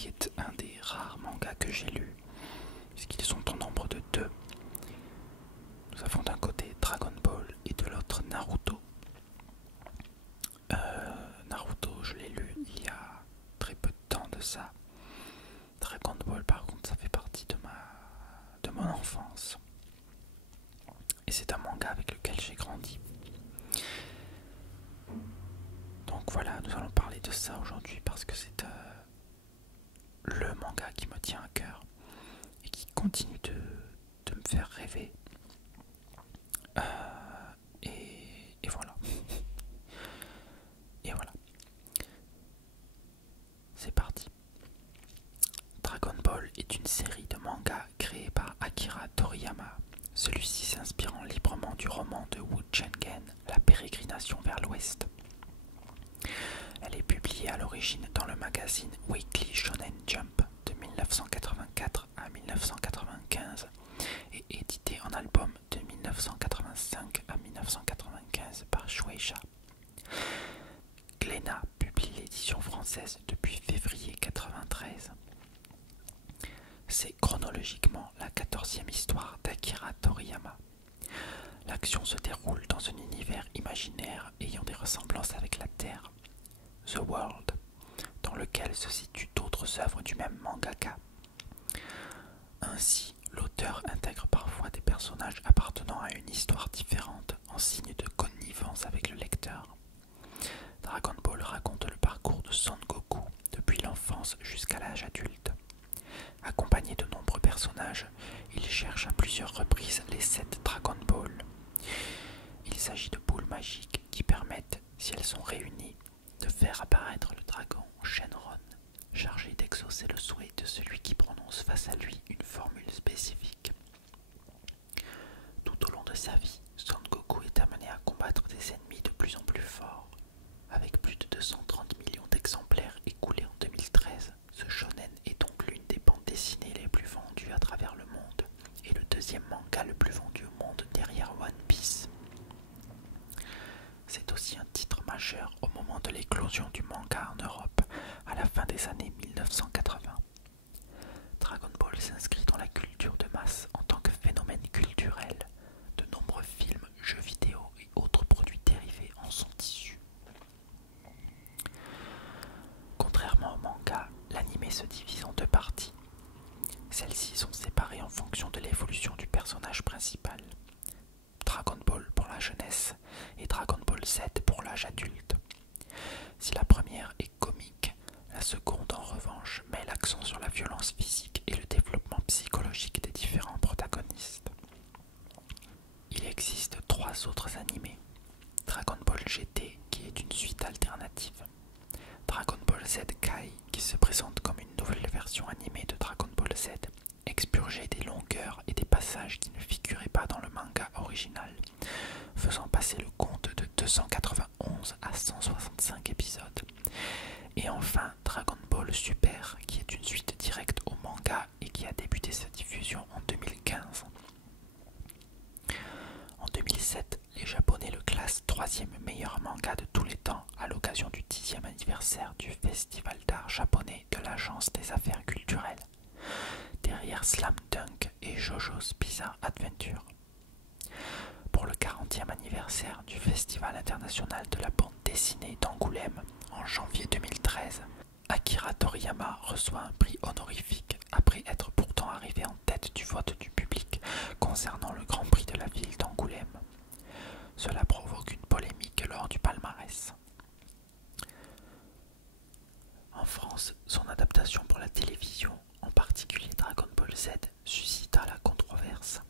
qui est un des rares mangas que j'ai lus, puisqu'ils sont au nombre de deux. Nous avons d'un côté Dragon Ball et de l'autre Naruto. Naruto, je l'ai lu il y a très peu de temps de ça. Dragon Ball, par contre, ça fait partie de mon enfance. Et c'est un manga avec lequel j'ai grandi. Donc voilà, nous allons parler de ça aujourd'hui parce que c'est le manga qui me tient à cœur et qui continue de me faire rêver. Et voilà. Et voilà. C'est parti. Dragon Ball est une série de mangas créée par Akira Toriyama. Celui-ci s'inspirant librement du roman de Wu Chengen, La pérégrination vers l'ouest. Elle est publiée à l'origine dans le magazine Weekly Shonen Jump de 1984 à 1995 et éditée en album de 1985 à 1995 par Shueisha. Glénat publie l'édition française depuis février 1993. C'est chronologiquement la 14e histoire d'Akira Toriyama. L'action se déroule dans un univers imaginaire ayant des ressemblances avec la Terre, The World, dans lequel se situent d'autres œuvres du même mangaka. Ainsi, l'auteur intègre parfois des personnages appartenant à une histoire différente en signe de connivence avec le lecteur. Dragon Ball raconte le parcours de Son Goku depuis l'enfance jusqu'à l'âge adulte. Accompagné de nombreux personnages, il cherche à plusieurs reprises les 7 Dragon Ball. Il s'agit de boules magiques qui permettent, si elles sont réunies, de faire apparaître le dragon Shenron, chargé d'exaucer le souhait de celui qui prononce face à lui une formule spécifique. Tout au long de sa vie, Son Goku est amené à combattre des ennemis de plus en plus forts. Avec plus de 230 millions d'exemplaires écoulés en 2013, ce shonen est donc l'une des bandes dessinées les plus vendues à travers le monde et le deuxième manga le plus vendu au monde derrière One Piece. C'est aussi un titre majeur au moment de l'éclosion du manga en Europe à la fin des années 1980. Dragon Ball s'inscrit dans la culture de masse en tant que phénomène culturel. De nombreux films, jeux vidéo et autres produits dérivés en sont issus. Contrairement au manga, l'anime se divise en deux parties. Celles-ci sont séparées en fonction de l'évolution du personnage principal. Dragon Ball pour la jeunesse et Dragon Ball Z pour l'âge adulte. Si la première est comique, la seconde en revanche met l'accent sur la violence physique et le développement psychologique des différents protagonistes. Il existe 3 autres animés. Dragon Ball GT qui est une suite alternative. Dragon Ball Z Kai qui se présente comme une nouvelle version animée de Dragon Ball Z, expurgée des longueurs et des passages qui ne figuraient pas dans le manga original, faisant passer le compte de 291 à 165 épisodes. Et enfin Dragon Ball Super qui est une suite directe au manga et qui a débuté sa diffusion en 2015. En 2007, les Japonais le classent 3e meilleur manga de tous les temps à l'occasion du 10e anniversaire du Festival d'art japonais de l'Agence des affaires culturelles, derrière Slam Dunk et JoJo's Bizarre Adventure. Pour le 40e anniversaire du Festival international de la bande dessinée d'Angoulême en janvier 2013, Akira Toriyama reçoit un prix honorifique après être pourtant arrivé en tête du vote du public concernant le Grand Prix de la ville d'Angoulême. Cela provoque une polémique lors du palmarès. En France, son adaptation pour la télévision, en particulier Dragon Ball Z, suscita la controverse.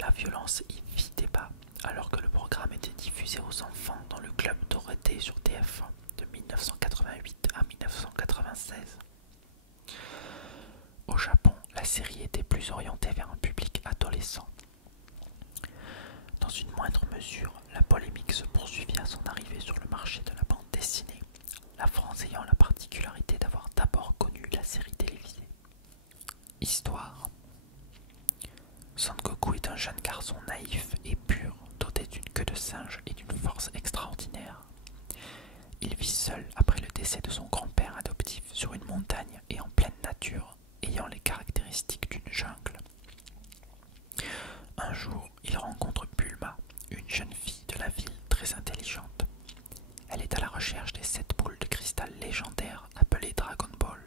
La violence y fit débat, alors que le programme était diffusé aux enfants dans le club Dorothée sur TF1 de 1988 à 1996. Au Japon, la série était plus orientée vers un public adolescent. Dans une moindre mesure, la polémique se poursuivit à son arrivée sur le marché de la bande dessinée, la France ayant la particularité d'avoir d'abord connu la série télévisée. Histoire. Son Goku est un jeune garçon naïf et pur, doté d'une queue de singe et d'une force extraordinaire. Il vit seul après le décès de son grand-père adoptif sur une montagne et en pleine créature ayant les caractéristiques d'une jungle. Un jour, il rencontre Bulma, une jeune fille de la ville très intelligente. Elle est à la recherche des 7 boules de cristal légendaires appelées Dragon Ball.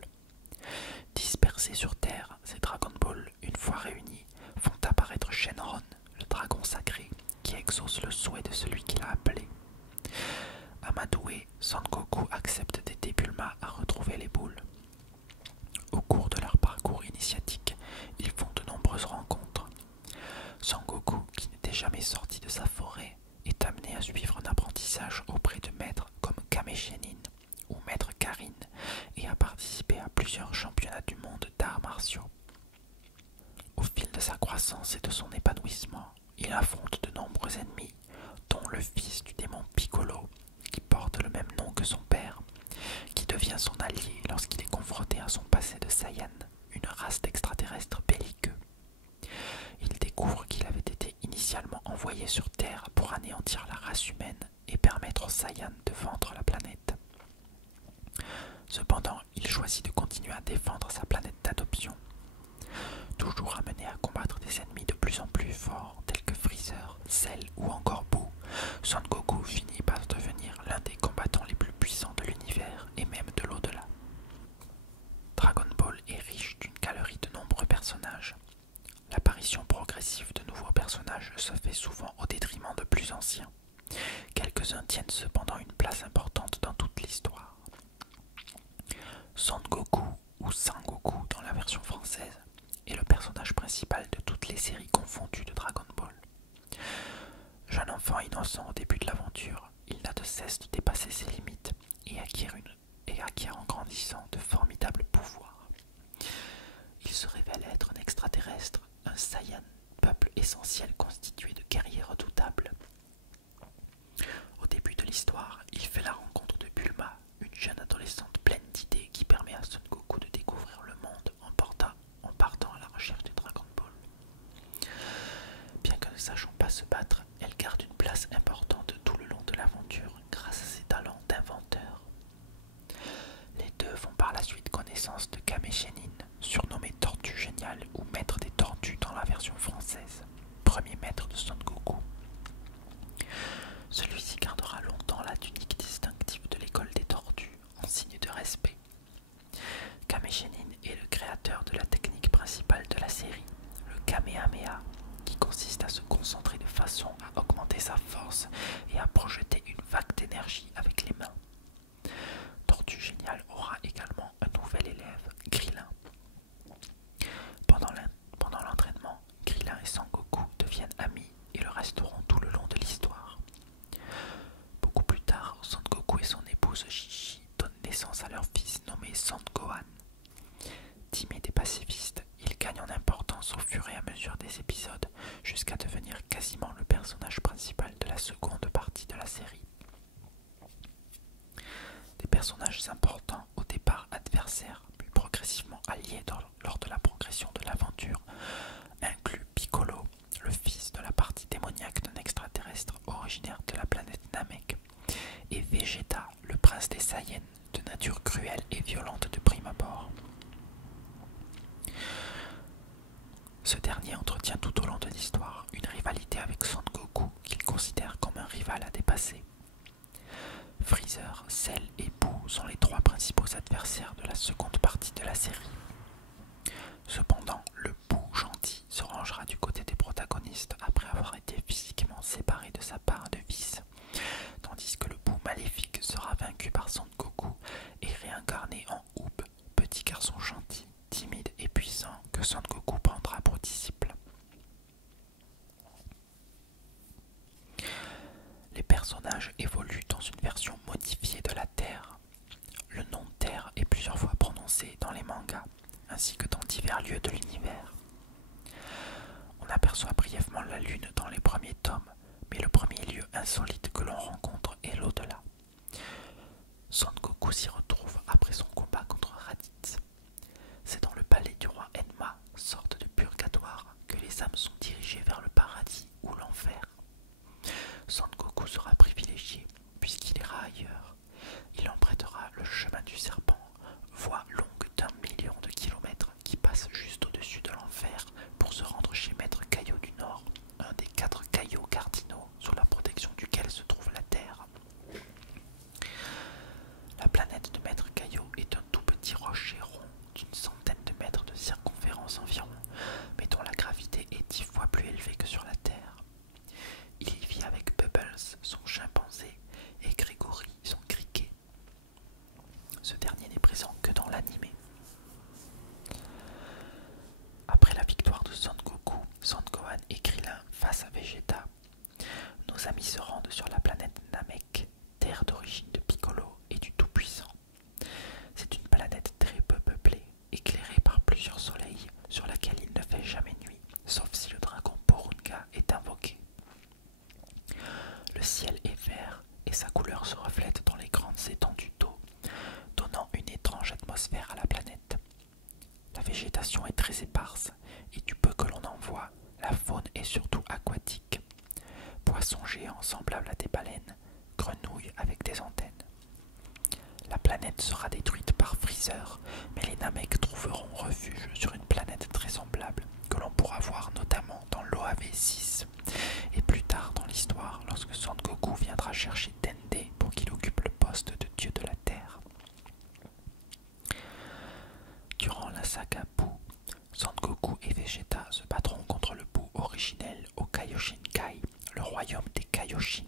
Dispersées sur Terre, ces Dragon Ball, une fois réunis, font apparaître Shenron, le dragon sacré, qui exauce le souhait de celui qui l'a appelé. Amadoué, Son Goku accepte d'aider Bulma à retrouver les boules. Au cours de leur parcours initiatique, ils font de nombreuses rencontres. Son Goku, qui n'était jamais sorti de sa forêt, est amené à suivre un apprentissage auprès de maîtres comme Kame Shenin ou Maître Karin et à participer à plusieurs championnats du monde d'arts martiaux. Au fil de sa croissance et de son épanouissement, il affronte de nombreux ennemis, dont le fils du démon Piccolo, qui porte le même nom que son père, qui devient son allié lorsqu'il est confronté à son passé de Saiyan, une race d'extraterrestres belliqueux. Il découvre qu'il avait été initialement envoyé sur Terre pour anéantir la race humaine et permettre aux Saiyans de vaincre la planète. Cependant, il choisit de continuer à défendre sa planète d'adoption. Toujours amené à combattre des ennemis de plus en plus forts tels que Freezer, Cell ou encore Boo, Son Goku finit par devenir l'un des combattants les plus puissants de l'univers et même de l'au-delà. Dragon Ball est riche d'une galerie de nombreux personnages. L'apparition progressive de nouveaux personnages se fait souvent au détriment de plus anciens. Quelques-uns tiennent cependant une place importante dans toute l'histoire. Son Goku, ou Sangoku dans la version française, est le personnage principal de toutes les séries confondues de Dragon Ball. Jeune enfant innocent au début de l'aventure, il n'a de cesse de dépasser ses limites et acquiert en grandissant de formidables pouvoirs. Il se révèle être un extraterrestre, un Saiyan, peuple essentiel constitué de guerriers redoutables. Au début de l'histoire, il fait la rencontre de Bulma, une jeune adolescente pleine d'idées qui permet à Son Goku de découvrir le monde en partant à la recherche de Dragon Ball. Bien que ne sachant pas se battre, elle garde une place importante tout le long de l'aventure grâce à ses talents d'inventeur. Les deux font par la suite connaissance de Kame Shenin, surnommé Tortue Géniale ou Maître des Tortues dans la version française, premier maître de Son Goku. Celui-ci gardera longtemps la tunique distinctive de l'école des tortues, en signe de respect. Kame Shenin est le créateur de la technique principale de la série, le Kamehameha, qui consiste à se concentrer de façon à augmenter sa force et à projeter une vague d'énergie avec les mains. Tortue Géniale aura également un nouvel élève, Krillin. Pendant l'entraînement, Krillin et Sangoku deviennent amis et le resteront tout le long de l'histoire. Beaucoup plus tard, Son Goku et son épouse Chi-Chi donnent naissance à leur fils nommé Son Gohan. Timide et pacifiste, il gagne en importance au fur et à mesure des épisodes jusqu'à devenir quasiment le personnage principal de la seconde partie de la série. Des personnages importants, au départ adversaires, puis progressivement alliés lors de la progression de l'aventure, incluent Piccolo, le fils de la partie démoniaque d'un extraterrestre originaire de la planète Namek, et Vegeta, le prince des Saiyans, de nature cruelle et violente de prime abord. Ce dernier entretient tout au long de l'histoire une rivalité avec Son Goku qu'il considère comme un rival à dépasser. Freezer, Cell et Boo sont les trois principaux adversaires de la seconde partie de la série. Cependant, le Boo gentil se rangera du côté des protagonistes après avoir été physiquement séparé de sa part de vice, tandis que le Boo maléfique sera vaincu par Son Goku et réincarné en Oob, petit garçon gentil, timide et puissant que Son Goku prendra pour disciple. Les personnages évoluent dans une version modifiée de la Terre. Le nom Terre est plusieurs fois prononcé dans les mangas, ainsi que dans divers lieux de l'univers. On aperçoit brièvement la Lune dans les premiers tomes, mais le premier lieu insolite que l'on rencontre est l'au-delà. Son Goku s'y retrouve après son combat contre Raditz. C'est dans le palais du roi Enma, sorte de purgatoire, que les âmes sont dirigées vers le paradis ou l'enfer. Son Goku sera privilégié puisqu'il ira ailleurs. Il empruntera le chemin du serpent, voie longue d'1 million de kilomètres. présent que dans l'anime. Après la victoire de Son Goku, Son Gohan et Krillin face à Vegeta, nos amis se rendent sur la planète Namek, terre d'origine de Piccolo et du Tout-Puissant. C'est une planète très peu peuplée, éclairée par plusieurs soleils, sur laquelle il ne fait jamais nuit, sauf si le dragon Porunga est invoqué. Le ciel est vert et sa couleur se reflète dans les grandes étendues d'eau, donnant une étrange atmosphère à la planète. La végétation est très éparse et du peu que l'on en voit, la faune est surtout aquatique. Poissons géants semblables à des baleines, grenouilles avec des antennes. La planète sera détruite par Freezer, mais les Namek trouveront refuge sur une planète très semblable que l'on pourra voir notamment dans l'OAV-6 et plus tard dans l'histoire lorsque Son Goku viendra chercher Dende pour qu'il occupe le poste de dieu de la Terre. Durant la saga Buu, Son Goku et Vegeta se battront contre le Buu originel au Kaioshinkai, le royaume des Kaioshin,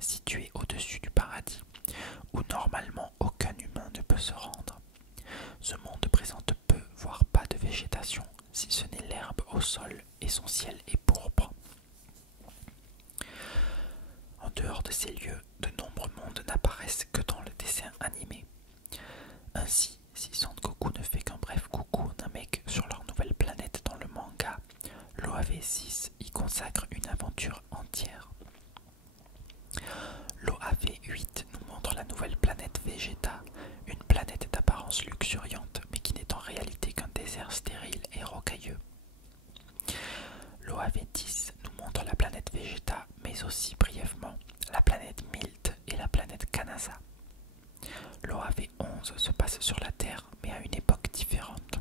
situé au-dessus du paradis, où normalement aucun humain ne peut se rendre. Ce monde présente peu, voire pas de végétation, si ce n'est l'herbe au sol et son ciel est pourpre. En dehors de ces lieux, de nombreux mondes n'apparaissent que dans le dessin animé. Ainsi, si Son Goku ne fait qu'un bref coucou aux Namek sur leur nouvelle planète dans le manga, l'OAV-6 y consacre une aventure entière. L'OAV-8 nous montre la nouvelle planète Vegeta, une planète d'apparence luxuriante mais qui n'est en réalité qu'un désert stérile et rocailleux. L'OAV-10 nous montre la planète Vegeta mais aussi brièvement la planète Milt et la planète Kanasa. L'OAV-11 se passe sur la Terre mais à une époque différente.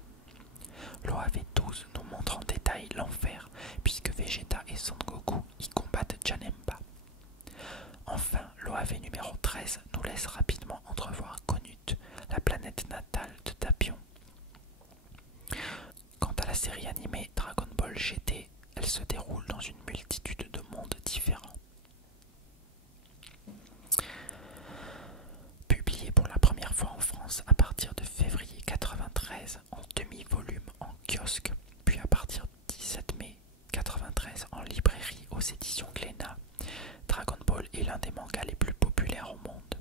L'OAV-12 nous montre en détail l'enfer puisque Vegeta et Son Goku y combattent Janemba. Enfin, l'OAV numéro 13 nous laisse rapidement entrevoir Konut, la planète natale de Tapion. Quant à la série animée Dragon Ball GT, elle se déroule dans une multitude de mondes différents. Publiée pour la première fois en France à partir de février 1993 en demi-volume en kiosque, puis à partir du 17 mai 1993 en librairie aux éditions Glénat, Dragon Ball est l'un des mangas les plus populaires au monde.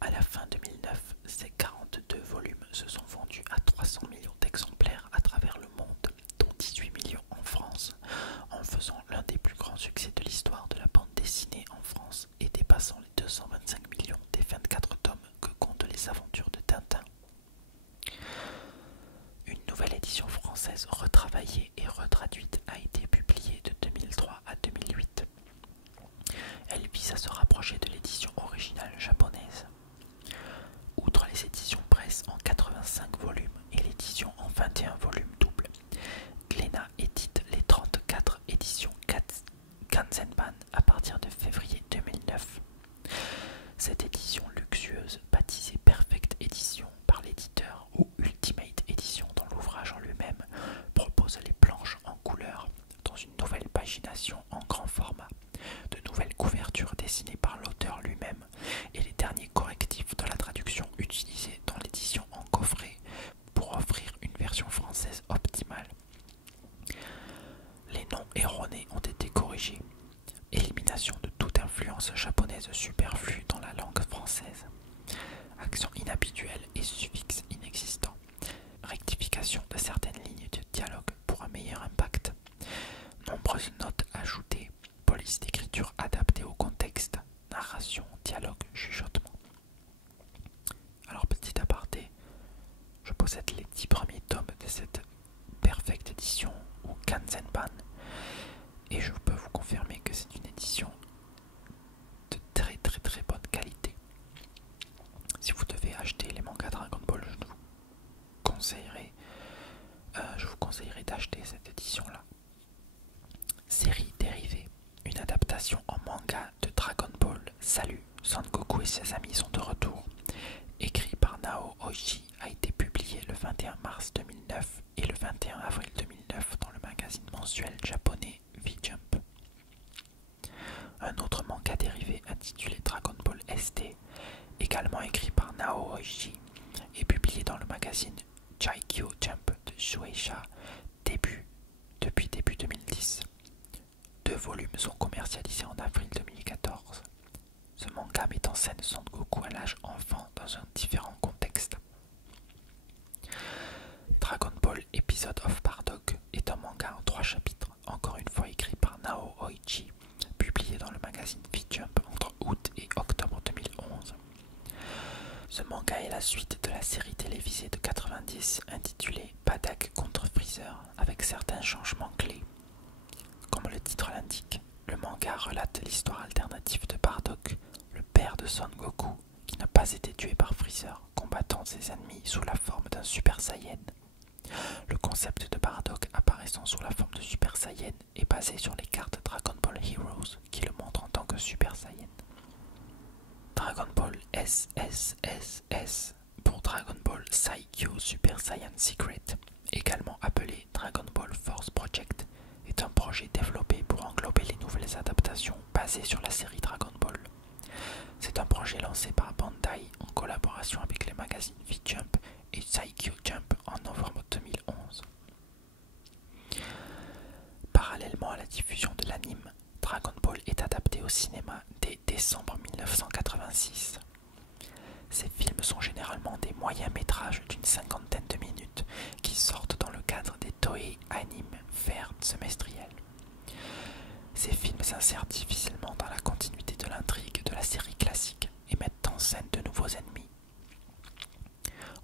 À la fin 2009, ces 42 volumes se sont vendus à 300 millions d'exemplaires à travers le monde, dont 18 millions en France, en faisant l'un des plus grands succès de l'histoire de la bande dessinée en France et dépassant les 225 millions des 24 tomes que comptent les aventures de Tintin. Une nouvelle édition française retravaillée et retraduite a été publiée de 2003 à 2008. Elle vise à se rapprocher de l'édition originale japonaise. Outre les éditions presse en 85 volumes et l'édition en 21 volumes double, Glénat édite les 34 éditions Kanzenban à partir de février 2009. Cette édition luxueuse, baptisée Perfect Edition par l'éditeur ou Ultimate Edition dans l'ouvrage en lui-même, propose les planches en couleur dans une nouvelle pagination en grand format, de nouvelles couvertures dessinées par l'auteur lui-même et les derniers correctifs de la traduction utilisés dans l'édition en coffret pour offrir une version française optimale. Les noms erronés ont été corrigés. Élimination de toute influence japonaise superflue dans la langue française. Accent inhabituel et suffixe inexistant. Rectification de certaines lignes de dialogue pour un meilleur impact. Nombreuses notes ajoutées. Police d'écriture adaptée au contexte. Narration, dialogue, chuchotement. Alors petit aparté, je possède les 10 premiers tomes de cette Perfect Edition ou Kanzenban et je peux vous confirmer que c'est une édition de très bonne qualité. Si vous devez acheter les mangas Dragon Ball, je vous conseillerais d'acheter cette édition là. Série dérivée, une adaptation en manga de Dragon Ball. Salut, Son Goku et ses amis sont de retour. Écrit par Nao Oishi, a été publié le 21 mars 2009 et le 21 avril 2009 dans le magazine mensuel japonais V-Jump. Un autre manga dérivé intitulé Dragon Ball ST, également écrit par Nao Oishi et publié dans le magazine Jaikyo Jump de Shueisha depuis début 2010. 2 volumes sont commercialisés en avril 2014. Ce manga met en scène Son Goku à l'âge enfant dans un différent contexte. Dragon Ball Episode of Bardock est un manga en 3 chapitres, encore une fois écrit par Nao Oichi, publié dans le magazine V-Jump entre août et octobre 2011. Ce manga est la suite de la série télévisée de 90 intitulée Bardock contre Freezer, avec certains changements clés. Comme le titre l'indique, le manga relate l'histoire alternative de Bardock, le père de Son Goku, qui n'a pas été tué par Freezer, combattant ses ennemis sous la forme d'un Super Saiyan. Le concept de Bardock apparaissant sous la forme de Super Saiyan est basé sur les cartes Dragon Ball Heroes qui le montrent en tant que Super Saiyan. Dragon Ball SSSS pour Dragon Ball Saikyo Super Saiyan Secret, également appelé Dragon Ball Force Project, est un projet développé pour englober les nouvelles adaptations basées sur la série Dragon Ball. C'est un projet lancé par Bandai en collaboration avec les magazines V-Jump et Saikyo Jump en novembre 2011. Parallèlement à la diffusion de l'anime, Dragon Ball est adapté au cinéma dès décembre 1986. Ces films sont généralement des moyens métrages d'une 50aine de minutes qui sortent dans le cadre des Toei Anime Fair semestriels. Ces films s'insèrent difficilement dans la continuité de l'intrigue de la série classique et mettent en scène de nouveaux ennemis.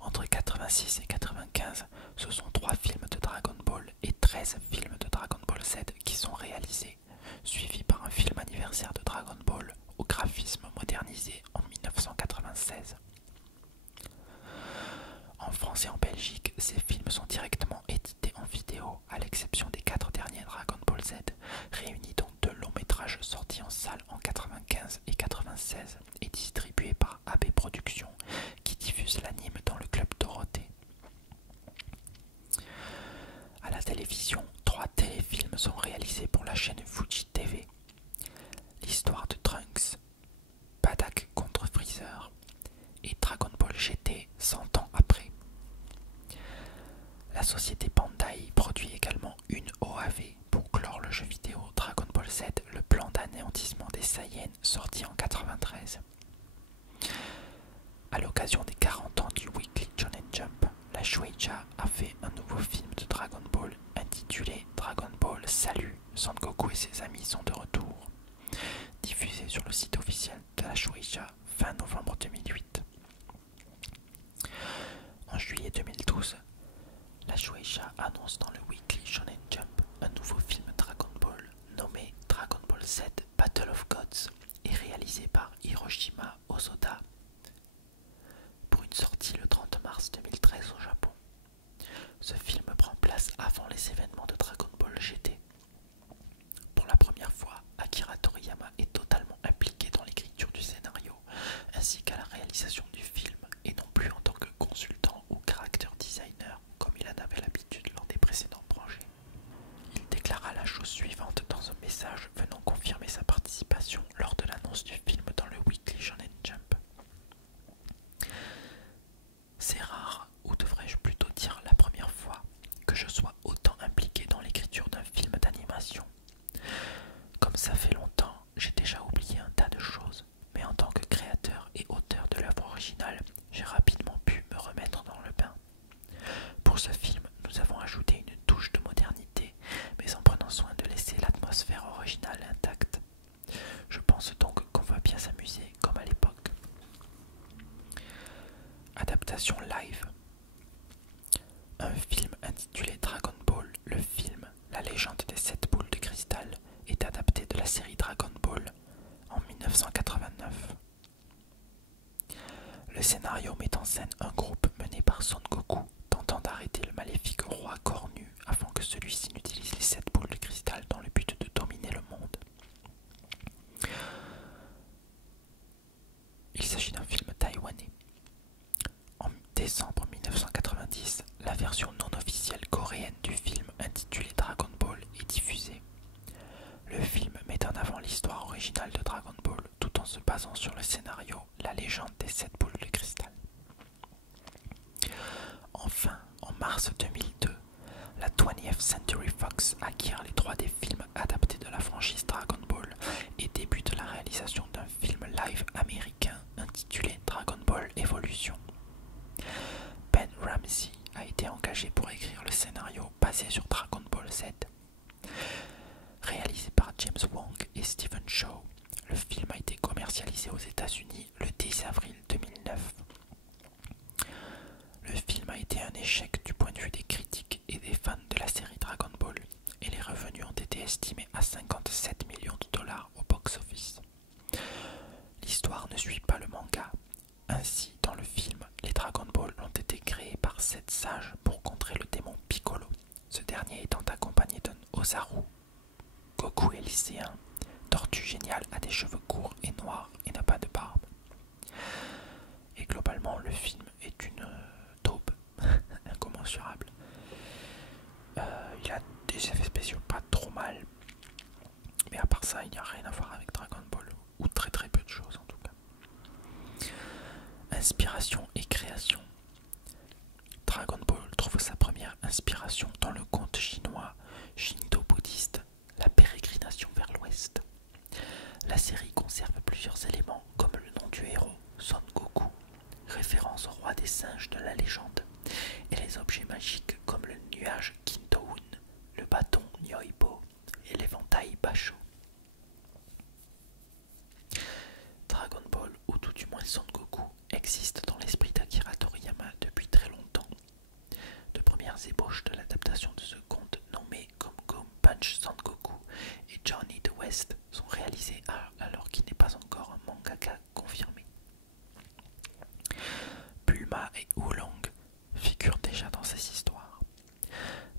Entre 86 et 95, ce sont 3 films de Dragon Ball et 13 films de Dragon Ball Z qui sont réalisés, suivis par un film anniversaire de Dragon Ball au graphisme modernisé en 1996. En France et en Belgique, ces films sont directement édités en vidéo, à l'exception des 4 derniers Dragon Ball Z, réunis dans 2 longs métrages sortis en salle en 95 et 96 et distribués par AB Productions, qui diffuse l'anime dans le Club Dorothée. À la télévision, 3 téléfilms sont réalisés pour la chaîne Fuji TV. L'histoire de Trunks, Bardock contre Freezer et Dragon Ball GT 100 ans après. La société Bandai produit également une OAV pour clore le jeu vidéo Dragon Ball Z, le plan d'anéantissement des Saiyans, sorti en 93. À l'occasion des 40 ans du Weekly Shonen Jump, la Shueisha a fait un nouveau film de Dragon Ball intitulé Dragon Ball Salut, Son Goku et ses amis sont de retour, diffusé sur le site officiel de la Shueisha fin novembre 2008. En juillet 2012, la Shueisha annonce dans le Weekly Shonen Jump un nouveau film Dragon Ball nommé Dragon Ball Z Battle of Gods et réalisé par Hiroshima Hosoda pour une sortie le 30 mars 2013 au Japon. Ce film prend place avant les événements de Dragon Ball GT. Pour la première fois, Akira Toriyama est totalement impliqué dans l'écriture du scénario ainsi qu'à la réalisation du film et non plus en tant que consultant ou character designer comme il en avait l'habitude lors des précédents projets. Il déclara la chose suivante dans un message venant confirmer sa participation lors de l'annonce du film dans le Weekly Shonen Jump. C'est rare, ou devrais-je plutôt dire la première fois, que je sois autant impliqué dans l'écriture d'un film d'animation. Comme ça fait longtemps, j'ai déjà oublié un tas de choses, mais en tant que créateur et auteur de l'œuvre originale, j'ai rapidement pu me remettre dans le bain. Pour ce film, nous avons ajouté une touche de modernité, mais en prenant soin de laisser l'atmosphère originale intacte. Je pense donc qu'on va bien s'amuser comme à l'époque. Adaptation live. Un film intitulé Dragon Ball, le film La légende des 7 boules de cristal est adapté de la série Dragon Ball en 1989. Le scénario met en scène un groupe mené par Son Goku tentant d'arrêter le maléfique roi cornu afin que celui-ci n'utilise les 7 boules de cristal dans le but de dominer le monde. Il s'agit d'un film taïwanais. En décembre 1990, la version non officielle coréenne du film intitulé Dragon Ball est diffusée. Le film met en avant l'histoire originale de Dragon Ball tout en se basant sur le scénario La légende des 7 boules de cristal. mars 2002, la 20th Century Fox acquiert les droits des films adaptés de la franchise Dragon Ball et débute la réalisation d'un film live américain intitulé Dragon Ball Evolution. Ben Ramsey a été engagé pour écrire le scénario basé sur Dragon Ball Z. Réalisé par James Wong et Stephen Chow, le film a été commercialisé aux États-Unis le 10 avril 2009. Le film a été un échec du point de vue des critiques et des fans de la série Dragon Ball, et les revenus ont été estimés à 57 millions de dollars au box-office. L'histoire ne suit pas le manga. Ainsi, dans le film, les Dragon Ball ont été créés par 7 sages pour contrer le démon Piccolo, ce dernier étant accompagné d'un Osaru. Goku est lycéen, Tortue Géniale a des cheveux courts et noirs et n'a pas de barbe. Et globalement, le film est une taupe incommensurable. Il a des effets spéciaux pas trop mal, mais à part ça, il n'y a rien à voir avec Dragon Ball, ou très très peu de choses en tout cas. Inspiration et création. Dragon Ball trouve sa première inspiration dans le conte chinois shinto-bouddhiste, la pérégrination vers l'ouest. La série conserve plusieurs éléments comme le nom du héros, Son Goku, référence au roi des singes de la légende, et les objets magiques comme le nuage Kintoun, le bâton Nyoibo et l'éventail Basho. Dragon Ball, ou tout du moins Son Goku, existe dans l'esprit d'Akira Toriyama depuis très longtemps. De premières ébauches de l'adaptation de ce conte nommé Gum Gum Punch Son Goku et Johnny the West sont réalisées alors qu'il n'est pas encore un mangaka confirmé. Bulma et Oolong figurent déjà dans ces histoires.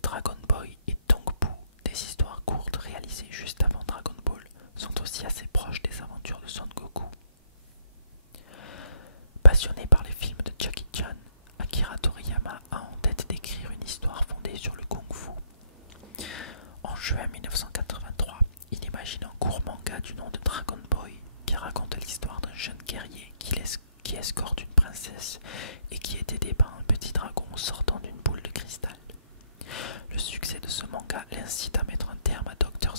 Dragon Boy et Tongpu, des histoires courtes réalisées juste avant Dragon Ball, sont aussi assez proches des aventures de Son Goku. Passionné par les films de Jackie Chan, Akira Toriyama a en tête d'écrire une histoire fondée sur le kung-fu. En juin 1983, il imagine un court manga du nom de Dragon Boy qui raconte l'histoire d'un jeune guerrier qui escorte une princesse et qui est aidé par un petit dragon sortant d'une boule de cristal. Le succès de ce manga l'incite à mettre un terme à Dr.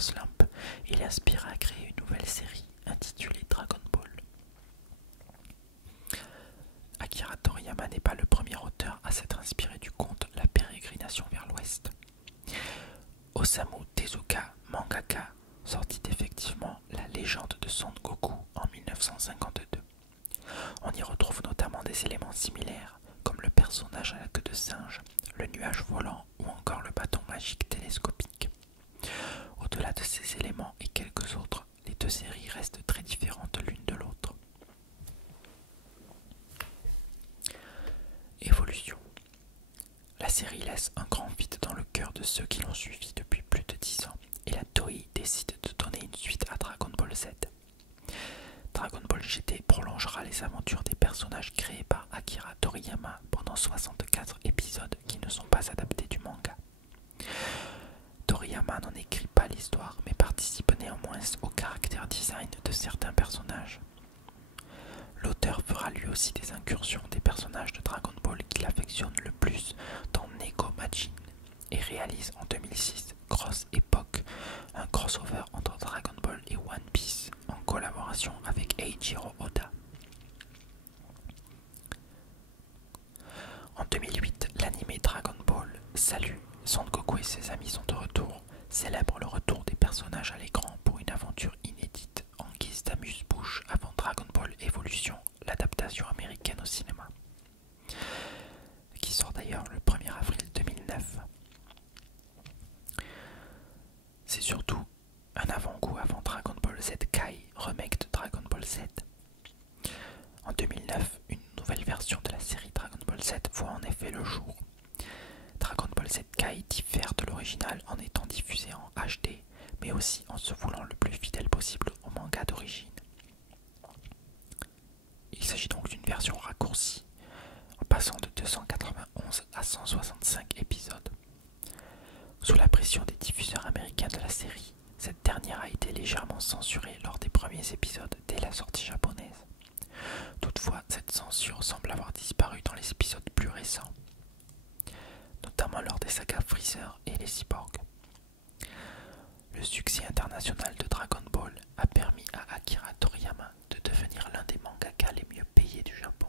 Slump et l'inspire à créer une nouvelle série intitulée Dragon Ball. Akira Toriyama n'est pas le premier auteur à s'être inspiré du conte La pérégrination vers l'ouest. Osamu Tezuka, mangaka, sortit effectivement La légende de Son Goku en 1952. On y retrouve notamment des éléments similaires, comme le personnage à la queue de singe, le nuage volant ou encore le bâton magique télescopique. Au-delà de ces éléments et quelques autres, les deux séries restent très différentes l'une de l'autre. Évolution. La série laisse un grand vide dans le cœur de ceux qui l'ont suivi depuis plus de 10 ans, et la Toei décide de donner une suite à Dragon Ball Z. Dragon Ball GT prolongera les aventures des personnages créés par Akira Toriyama pendant 64 épisodes qui ne sont pas adaptés du manga. Toriyama n'en écrit pas l'histoire, mais participe néanmoins au caractère design de certains personnages. L'auteur fera lui aussi des incursions des personnages de Dragon Ball qu'il affectionne le plus dans Neko Majin et réalise en 2006 Cross Epoch, un crossover entre Dragon Ball et One Piece en collaboration avec Eiichiro Oda. En 2008, l'anime Dragon Ball Salut, Son Goku et ses amis sont de retour, célèbre le retour des personnages à l'écran pour une aventure inédite en guise d'amuse-bouche avant Dragon Ball Evolution, l'adaptation américaine au cinéma, qui sort d'ailleurs le 1er avril 2009. C'est surtout un avant-goût avant Dragon Ball Z Kai, remake de Dragon Ball Z. En 2009, une nouvelle version de la série Dragon Ball Z voit en effet le jour. Dragon Ball Z Kai diffère de l'original en étant diffusé en HD, mais aussi en se voulant le plus fidèle possible au manga d'origine. Il s'agit donc d'une version raccourcie, en passant de 291 à 165 épisodes. Sous la pression des diffuseurs américains de la série, cette dernière a été légèrement censurée lors des premiers épisodes dès la sortie japonaise. Toutefois, cette censure semble avoir disparu dans les épisodes plus récents. notamment lors des sagas Freezer et les cyborgs. Le succès international de Dragon Ball a permis à Akira Toriyama de devenir l'un des mangaka les mieux payés du Japon.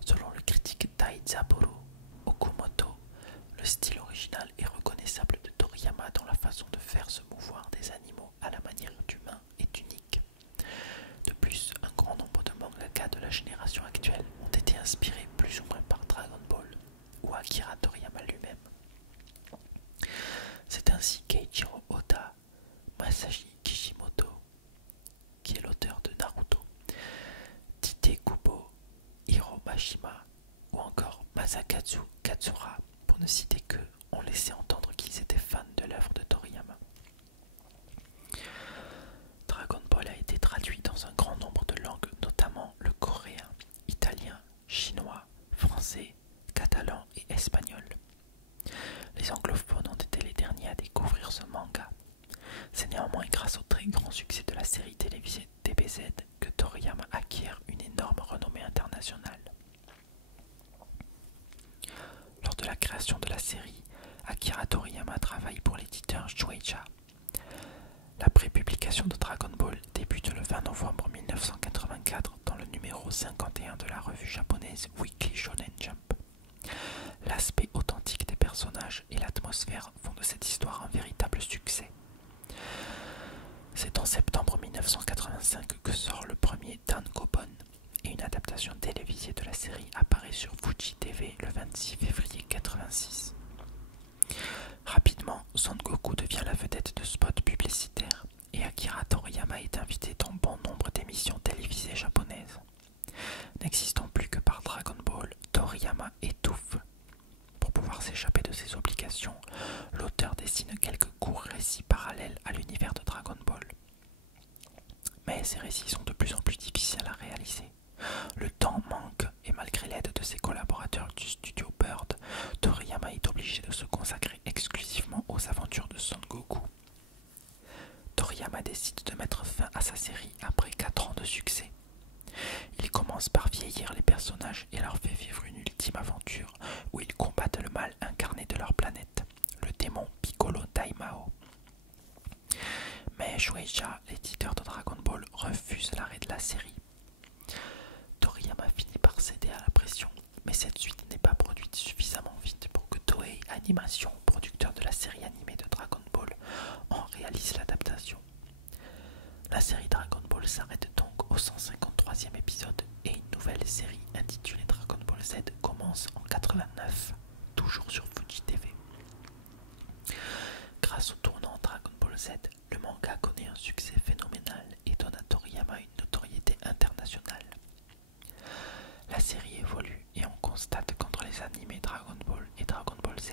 Selon le critique Taizaburo Okumoto, le style original et reconnaissable de Toriyama dans la façon de faire se mouvoir des animaux à la manière d'humains est unique. De plus, un grand nombre de mangaka de la génération actuelle ont été inspirés plus ou moins par Dragon Ball ou Akira Toriyama lui-même. C'est ainsi qu'Eiichiro Oda, Masashi Kishimoto, qui est l'auteur de Naruto, Tite Kubo, Hiro Mashima ou encore Masakazu Katsura, pour ne citer qu'eux, ont laissé entendre qu'ils étaient fans de l'œuvre de Toriyama. Dragon Ball a été traduit dans un grand nombre de langues, notamment le coréen, italien, chinois, français, catalan et espagnol. Les anglophones ont été les derniers à découvrir ce manga. C'est néanmoins grâce au très grand succès de la série télévisée DBZ que Toriyama acquiert une énorme renommée internationale. Lors de la création de la série, Akira Toriyama travaille pour l'éditeur Shueisha. La prépublication de Dragon Ball débute le 20 novembre 1984 dans le numéro 51 de la revue japonaise Weekly Shonen Jump. L'aspect authentique des personnages et l'atmosphère font de cette histoire un véritable succès. C'est en septembre 1985 que sort le premier Tankobon et une adaptation télévisée de la série apparaît sur Fuji TV le 26 février 1986. Rapidement, Son Goku devient la vedette de spots publicitaires et Akira Toriyama est invité dans bon nombre d'émissions télévisées japonaises. N'existant plus que par Dragon Ball, Toriyama étouffe. Pour pouvoir s'échapper de ses obligations, l'auteur dessine quelques courts récits parallèles à l'univers de Dragon Ball. Mais ces récits sont de plus en plus difficiles à réaliser. Le temps manque et malgré l'aide de ses collaborateurs du studio Bird, Toriyama est obligé de se consacrer exclusivement aux aventures de Son Goku. Toriyama décide de mettre fin à sa série après 4 ans de succès. Il commence par vieillir les personnages et leur fait vivre une ultime aventure où ils combattent le mal incarné de leur planète, le démon Piccolo Daimao. Mais Shueisha, l'éditeur de Dragon Ball, refuse l'arrêt de la série. Toriyama finit par céder à la pression, mais cette suite n'est pas produite suffisamment vite pour que Toei Animation, producteur de la série animée de Dragon Ball, en réalise l'adaptation. La série Dragon Ball s'arrête donc au 153e épisode et une nouvelle série intitulée Dragon Ball Z commence en 89, toujours sur Fuji TV. Grâce au tournant Dragon Ball Z, le manga connaît un succès phénoménal et donne à Toriyama une notoriété internationale. La série évolue et on constate qu'entre les animés Dragon Ball et Dragon Ball Z,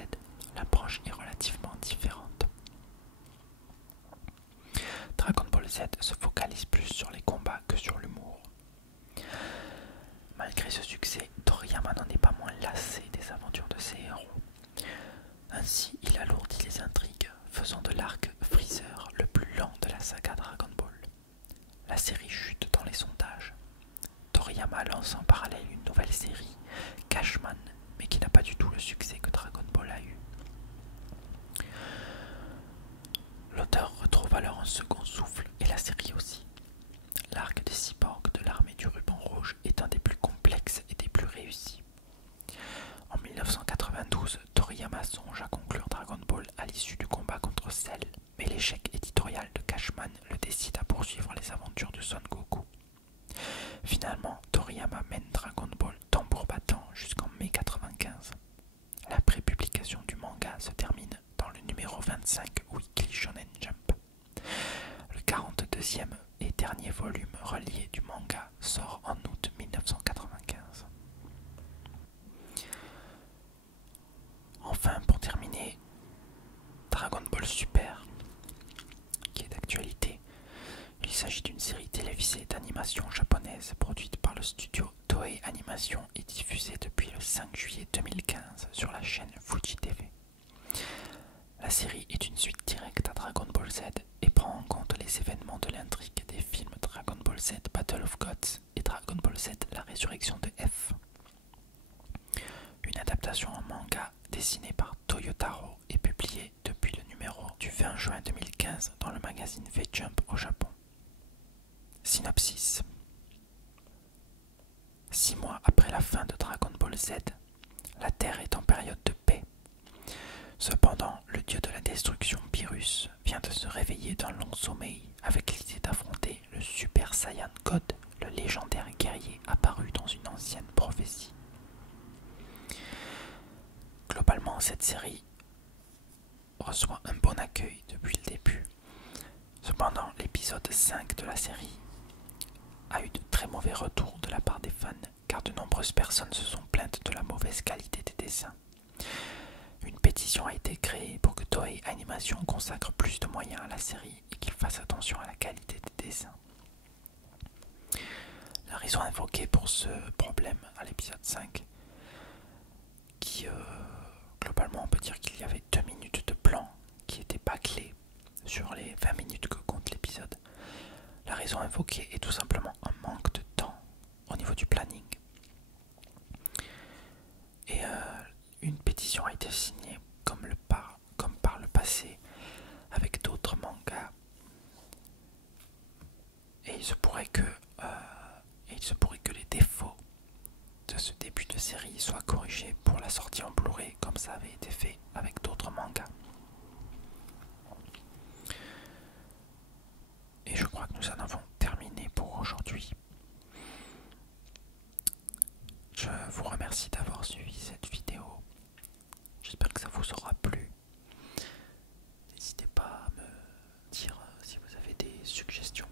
l'approche est relativement différente. Dragon Ball Z se focalise plus sur les combats que sur l'humour. Malgré ce succès, Toriyama n'en est pas moins lassé des aventures de ses héros. Ainsi, il alourdit les intrigues, faisant de l'arc Freezer le plus lent de la saga Dragon Ball. La série chute dans les sondages. Toriyama lance en parallèle une nouvelle série, Cashman, mais qui n'a pas du tout le succès que Dragon Ball a eu. L'auteur retrouve alors un second souffle et la série aussi. L'arc des cyborgs de l'armée du ruban rouge est un des plus complexes et des plus réussis. En 1992, Toriyama songe à conclure Dragon Ball à l'issue du combat contre Cell, mais l'échec éditorial de Cashman le décide à poursuivre les aventures de Son Goku. Finalement, Toriyama mène Dragon Ball tambour battant jusqu'en mai 1995. La prépublication du manga se termine dans le numéro 25 Weekly Shonen Jump. Le 42e et dernier volume relié du manga sort en août 1995. Enfin, pour terminer, Dragon Ball Super, qui est d'actualité. Il s'agit d'une série télévisée d'animation japonaise produite par le studio Toei Animation et diffusée depuis le 5 juillet 2015 sur la chaîne Fuji TV. La série est une suite directe à Dragon Ball Z et prend en compte les événements de l'intrigue des films Dragon Ball Z Battle of Gods et Dragon Ball Z La Résurrection de F. Une adaptation en manga des dessiné par Toyotaro et publié depuis le numéro du 20 juin 2015 dans le magazine V-Jump au Japon. Synopsis. 6 mois après la fin de Dragon Ball Z, la Terre est en période de paix. Cependant, le dieu de la destruction, Beerus, vient de se réveiller d'un long sommeil avec l'idée d'affronter le Super Saiyan God, le légendaire guerrier apparu dans une ancienne prophétie. Globalement, cette série reçoit un bon accueil depuis le début. Cependant, l'épisode 5 de la série a eu de très mauvais retours de la part des fans, car de nombreuses personnes se sont plaintes de la mauvaise qualité des dessins. Une pétition a été créée pour que Toei Animation consacre plus de moyens à la série et qu'il fasse attention à la qualité des dessins. La raison invoquée pour ce problème à l'épisode 5, qui globalement on peut dire qu'il y avait 2 minutes de plan qui n'étaient pas clés sur les 20 minutes que compte l'épisode. La raison invoquée est tout simplement un manque de temps au niveau du planning. Et une pétition a été signée comme par le passé avec d'autres mangas. Et il se pourrait que les défauts de ce début de série soient corrigés pour la sortie en Blu-ray comme ça avait été fait avec d'autres mangas. Et je crois que nous en avons terminé pour aujourd'hui. Je vous remercie d'avoir suivi cette vidéo. J'espère que ça vous aura plu. N'hésitez pas à me dire si vous avez des suggestions